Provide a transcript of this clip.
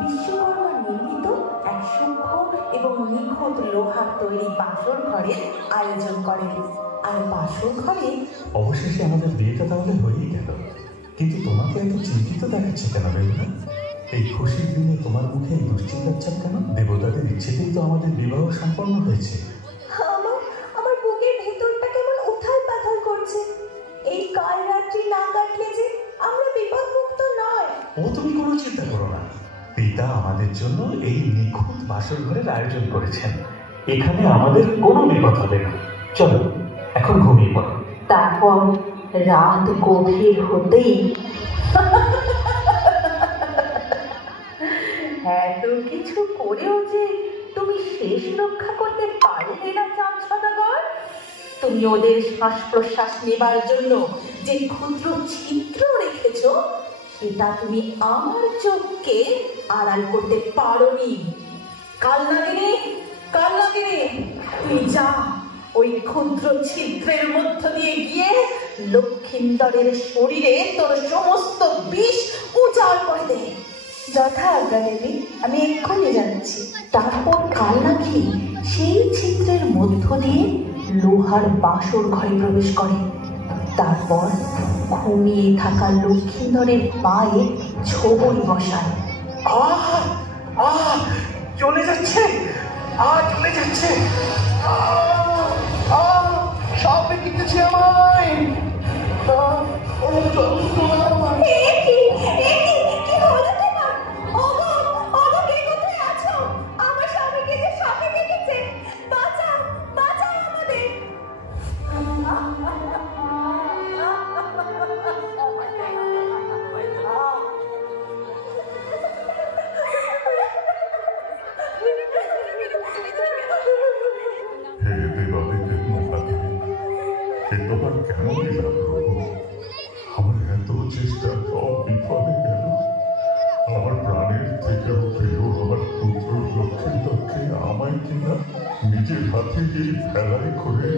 বিশ্বকর্মা নির্মিত এক সূক্ষ্ম এবং নিখুঁত লোহার তৈরি বাসর ঘরের আয়োজন করেন। আর বাসর ঘরে অবশেষে আমাদের বিয়েটা তাহলে হয়েই গেল। কিন্তু তোমাকে এত চিন্তিত দেখাচ্ছে কেন বেহুলা? এই খুশির দিনে তোমার মুখে দুশ্চিন্তার ছাপ কেন? দেবতাদের ইচ্ছেতেই তো আমাদের বিবাহ সম্পন্ন হয়েছে। আমার বুকের ভেতরটা কেমন উথাল পাথাল করছে। এই কাল রাত্রি না কাটলে যে আমরা বিপদ মুক্ত নয়। ও তুমি কোনো চিন্তা করো না, পিতা আমাদের জন্য এই নিখুঁত বাসর ঘরের আয়োজন করেছেন। এখানে আমাদের কোনো বিপদ হবে না। চলো এখন ঘুমিয়ে পড়ো। তারপর রাত গভীর হতেই এত কিছু করেও যে তুমি শেষ রক্ষা করতে পারবে না চাঁদ সদাগর। তুমি ওদের শ্বাস প্রশ্বাস নেবার জন্য যে ক্ষুদ্র ছিদ্র রেখেছ, সেটা তুমি আমার চোখকে আড়াল করতে পারোনি। কাল লাগে তুই যা ওই ক্ষুদ্র ছিদ্রের মধ্য দিয়ে গিয়ে লক্ষিন্দরের শরীরে তোর সমস্ত বিষ উজাড় করে দে। যথা আজ্ঞা দেবী, আমি এক্ষুনি যাচ্ছি। তারপর কালনাগিনী সেই ছিদ্রের মধ্য দিয়ে লোহার বাসর ঘরে প্রবেশ করে। তারপর ঘুমিয়ে থাকা লক্ষিন্দরের পায়ে ছোবল বসায়। চলে যাচ্ছে, চলে যাচ্ছে। সব কিনেছি আমায়। আমার এত চেষ্টা সব বিফলে গেল। আমার প্রাণের থেকে প্রিয় আমার পুত্র লক্ষ্মীর পক্ষে আমায় কিনা নিজের হাতে যে ফেলায় করে